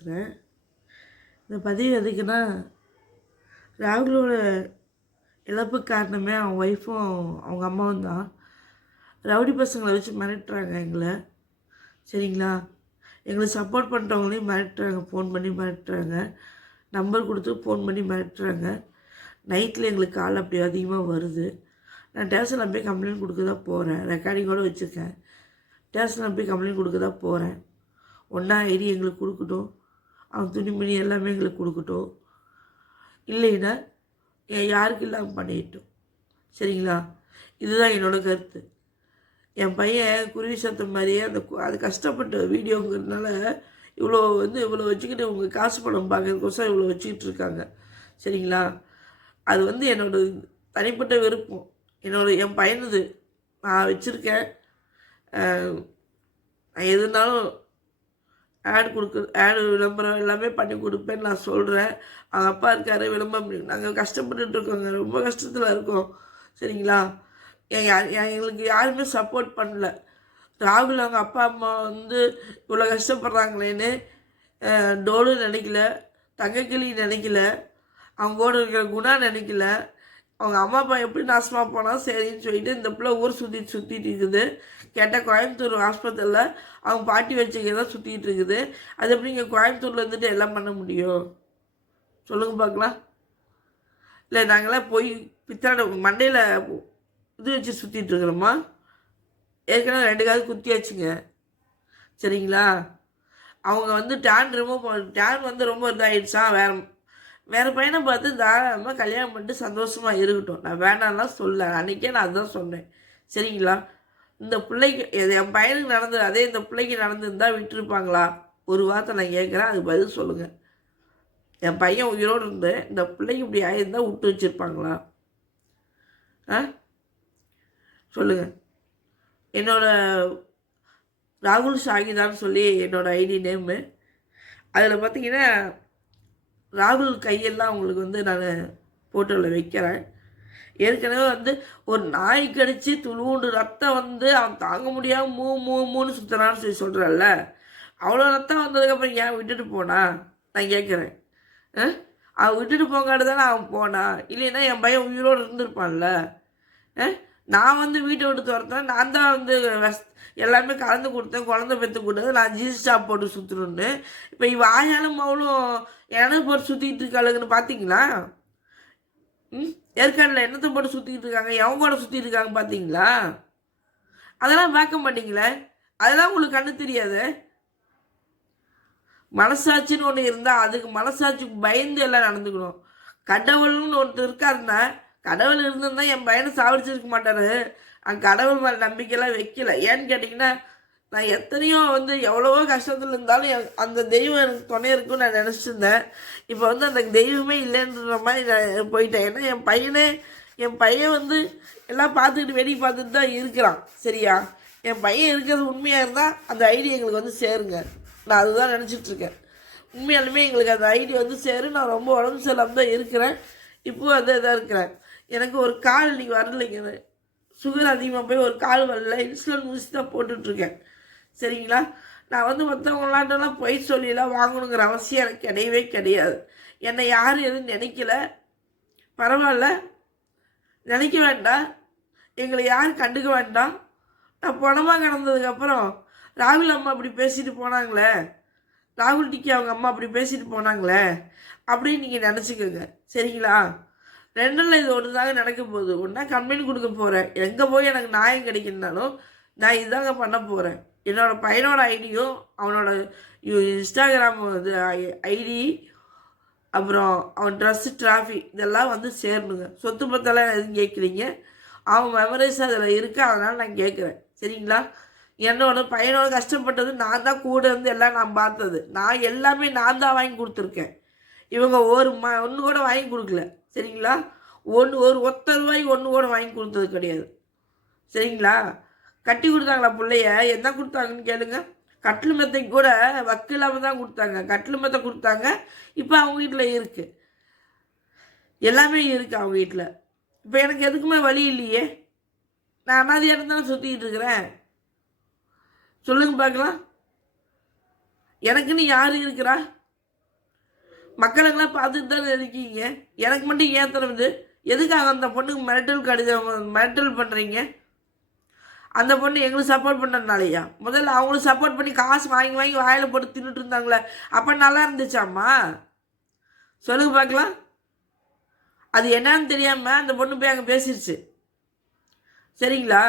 பேசுகிறேன் இந்த பதிவு எதுக்குன்னா ராகுலோட இழப்பு காரணமே அவன் ஒய்ஃபும் அவங்க அம்மாவும் தான். ரவுடி பசங்களை வச்சு மிரட்டுறாங்க எங்களை. சரிங்களா? எங்களை சப்போர்ட் பண்ணுறவங்களையும் மிரட்டுறாங்க ஃபோன் பண்ணி மிரட்டுறாங்க. நம்பர் கொடுத்து ஃபோன் பண்ணி மிரட்டுறாங்க. நைட்டில் எங்களுக்கு கால் அப்படி அதிகமாக வருது. நான் டேஷனில் போய் கம்ப்ளைண்ட் கொடுக்க தான் போகிறேன் ரெக்கார்டிங்கோடு வச்சுருக்கேன். டேஷனில் போய் கம்ப்ளைண்ட் கொடுக்க தான் போகிறேன் ஒன்றா ஐடி எங்களுக்கு கொடுக்கட்டும். அவன் துணிமணி எல்லாமே எங்களுக்கு கொடுக்கட்டும். இல்லைன்னா என் யாருக்கு இல்லாமல் பண்ணிட்டோம். சரிங்களா? இதுதான் என்னோடய கருத்து. என் பையன் குருவி சத்தம் மாதிரியே அந்த கு- அது கஷ்டப்பட்ட வீடியோங்கிறதுனால இவ்வளோ வந்து இவ்வளோ வச்சுக்கிட்டு இவங்க காசு பணம் பார்க்கறதுக்கோசம் இவ்வளோ வச்சுக்கிட்டு இருக்காங்க. சரிங்களா? அது வந்து என்னோட தனிப்பட்ட விருப்பம். என்னோட என் பையனுது நான் வச்சுருக்கேன். நான் எதுனாலும் ஆட் கொடுக்கு ஆடு விளம்பரம் எல்லாமே பண்ணி கொடுப்பேன்னு நான் சொல்கிறேன் அவங்க அப்பா இருக்காரு விளம்பரம் பண்ணி- நாங்கள் கஷ்டப்பட்டுட்டு இருக்கோங்க ரொம்ப கஷ்டத்தில் இருக்கோம். சரிங்களா? எங்களுக்கு யாருமே சப்போர்ட் பண்ணல. ராகுல் அவங்க அப்பா அம்மா வந்து இவ்வளோ கஷ்டப்படுறாங்களேன்னு டோலு நினைக்கல தங்கக்கிளி நினைக்கல அவங்க கூட இருக்கிற குணா நினைக்கல. அவங்க அம்மா அப்பா எப்படி நாசமாக போனால் சரின்னு சொல்லிட்டு இந்த பிள்ளை ஊர் சுற்றிட்டு சுற்றிட்டு இருக்குது. கேட்டால் கோயம்புத்தூர் ஆஸ்பத்திரியில் அவங்க பாட்டி வச்சுக்க தான் சுற்றிட்டு இருக்குது. அது எப்படி இங்கே கோயம்புத்தூரில் இருந்துட்டு எல்லாம் பண்ண முடியும்? சொல்லுங்க பார்க்கலாம். இல்லை நாங்களாம் போய் பித்தாட மண்டையில் இது வச்சு சுற்றிட்டு இருக்கிறோமா? ஏற்கனவே ரெண்டு காது குத்தியாச்சுங்க. சரிங்களா? அவங்க வந்து டேன் ரிமூவ் பண்ண டேன் வந்து ரொம்ப இதாகிடுச்சா வேறு வேறு பையனை பார்த்து தாராளமாக கல்யாணம் பண்ணிட்டு சந்தோஷமாக இருக்கட்டும். நான் வேணாம்லாம் சொல்ல அன்றைக்கே நான் அதுதான் சொன்னேன். சரிங்களா? இந்த பிள்ளைக்கு இது என் பையனுக்கு நடந்தது அதே இந்த பிள்ளைக்கு நடந்துருந்தால் விட்டுருப்பாங்களா? ஒரு வார்த்தை நான் கேட்குறேன். அதுக்கு பதில் சொல்லுங்கள் என் பையன் உயிரோடு இருந்து இந்த பிள்ளைக்கு இப்படி ஆயிருந்தால் விட்டு வச்சுருப்பாங்களா? ஆ? சொல்லுங்கள் என்னோட ராகுல் ஷாகிதான்னு சொல்லி என்னோடய ஐடி நேமு. அதில் பார்த்தீங்கன்னா ராகுல் கையெல்லாம் உங்களுக்கு வந்து நான் ஃபோட்டோவில் வைக்கிறேன். ஏற்கனவே வந்து ஒரு நாய் கடிச்சு துளுண்டு ரத்தம் வந்து அவன் தாங்க முடியாமல் மூ மூ மூன்னு சுத்தனான்னு சொல்லி சொல்கிறல்ல அவ்வளோ ரத்தம் வந்ததுக்கப்புறம் ஏன் விட்டுட்டு போனா? நான் கேட்குறேன் ஆ? அவன் விட்டுட்டு போங்காட்டு தானே அவன் போனா? இல்லைன்னா என் பையன் உயிரோடு இருந்திருப்பான்ல. ஆ? நான் வந்து வீட்டை விட்டு துரத்தேன் நான் தான் வந்து எல்லாமே கலந்து கொடுத்தேன் குழந்தை பெற்று கொடுத்தது நான் ஜீன்ஸ் டாப் போட்டு சுற்றுறேன்னு இப்போ இவ ஆயாலும் அவளும் எனக்கு போட்டு சுற்றிட்டு இருக்காளுங்கன்னு பார்த்தீங்களா ம்? ஏற்காடில் என்னத்தை போட்டு சுற்றிக்கிட்டு இருக்காங்க? எவன் கூட சுற்றிட்டு இருக்காங்க பார்த்தீங்களா அதெல்லாம் பார்க்க மாட்டீங்களே? அதெல்லாம் உங்களுக்கு கண்ணு தெரியாது? மனசாட்சின்னு ஒன்று இருந்தால் அதுக்கு மனசாட்சிக்கு பயந்து எல்லாம் நடந்துக்கணும். கடவுள்னு ஒருத்தர் இருக்காருன்னா கடவுள் இருந்திருந்தா என் பையனை சாவடிச்சிருக்க மாட்டாரு. அந்த கடவுள் மேலே நம்பிக்கையெல்லாம் வைக்கல. ஏன்னு கேட்டிங்கன்னா நான் எத்தனையோ வந்து எவ்வளவோ கஷ்டத்தில் இருந்தாலும் என் அந்த தெய்வம் எனக்கு துணை இருக்கும்னு நான் நினச்சிருந்தேன். இப்போ வந்து அந்த தெய்வமே இல்லைன்ற மாதிரி நான் போயிட்டேன். ஏன்னா என் பையனே என் பையன் வந்து எல்லாம் பார்த்துக்கிட்டு வேடிக்கை பார்த்துட்டு தான் இருக்கிறான். சரியா? என் பையன் இருக்கிறது உண்மையாக இருந்தால் அந்த ஐடியா எங்களுக்கு வந்து சேருங்க. நான் அதுதான் நினச்சிட்ருக்கேன் உண்மையாலுமே எங்களுக்கு அந்த ஐடியா வந்து சேரும் நான் ரொம்ப உடம்பு சரியில்லாம தான் இருக்கிறேன். இப்போவும் அதே இதாக இருக்கிறேன். எனக்கு ஒரு கால் இன்னைக்கு வரலைங்க சுகர் அதிகமாக போய் ஒரு கால் வரல. இன்சுலின் ஊசி தான் போட்டுட்ருக்கேன். சரிங்களா? நான் வந்து மற்றவங்களாண்டெல்லாம் பொய் சொல்லிலாம் வாங்கணுங்கிற அவசியம் எனக்கு கிடையவே கிடையாது. என்னை யாரும் எதுவும் நினைக்கல. பரவாயில்ல. நினைக்க வேண்டாம். எங்களை யாரும் கண்டுக்க வேண்டாம். நான் பணமாக கிடந்ததுக்கப்புறம் ராகுல் அம்மா அப்படி பேசிட்டு போனாங்களே. ராகுல் டிக்கி அவங்க அம்மா அப்படி பேசிட்டு போனாங்களே. அப்படின்னு நீங்கள் நினச்சிக்கோங்க. சரிங்களா? ரெண்டில் இது ஒன்று தாங்க நடக்கும்போது. போகுது ஒன்றா கம்பெனி கொடுக்க போகிறேன் எங்கே போய் எனக்கு நியாயம் கிடைக்குன்னாலும் நான் இதுதாங்க பண்ண போகிறேன் என்னோட பையனோட ஐடியும் அவனோட இன்ஸ்டாகிராம் இது ஐடி அப்புறம் அவன் ட்ரெஸ்ஸு டிராஃபி இதெல்லாம் வந்து சேரணுங்க. சொத்து பத்தெல்லாம் எதுவும் கேட்குறீங்க அவன் மெமரிஸ் அதில் இருக்கு அதனால் நான் கேட்குறேன் சரிங்களா? என்னோட பையனோட கஷ்டப்பட்டது நான் தான் கூட இருந்து எல்லாம் நான் பார்த்தது. நான் எல்லாமே நான் தான் வாங்கி கொடுத்துருக்கேன். இவங்க ஒரு ம ஒன்று கூட வாங்கி கொடுக்கல. சரிங்களா? ஒன்று ஒரு ஒத்த ரூபாய் ஒன்று கூட வாங்கி கொடுத்தது கிடையாது. சரிங்களா? கட்டி கொடுத்தாங்களா பிள்ளைய? என்ன கொடுத்தாங்கன்னு கேளுங்க. கட்டில் மெத்தை கூட வக்கு இல்லாமல் தான் கொடுத்தாங்க. கட்டில் மெத்தை கொடுத்தாங்க. இப்போ அவங்க வீட்டில் இருக்குது எல்லாமே இருக்குது அவங்க வீட்டில். இப்போ எனக்கு எதுக்குமே வழி இல்லையே. நான் அனாதையாக இருந்தாலும் சுற்றிக்கிட்டு இருக்கிறேன். சொல்லுங்க பார்க்கலாம். எனக்குன்னு யார் இருக்கிறா? மக்களுக்கெல்லாம் பார்த்துட்டு தானே இருக்கீங்க? எனக்கு மட்டும் ஏன் தருவது எதுக்காக அந்த பொண்ணுக்கு மிரட்டல் கடிதம் மிரட்டல் பண்ணுறீங்க அந்த பொண்ணு எங்களுக்கு சப்போர்ட் பண்ணுறதுனாலயா முதல்ல அவங்களும் சப்போர்ட் பண்ணி காசு வாங்கி வாங்கி வாயில் போட்டு தின்னுட்டு இருந்தாங்களே. அப்போ நல்லா இருந்துச்சாம்மா? சொல்லுங்க பார்க்கலாம். அது என்னன்னு தெரியாமல் அந்த பொண்ணு போய் அங்கே பேசிடுச்சு சரிங்களா?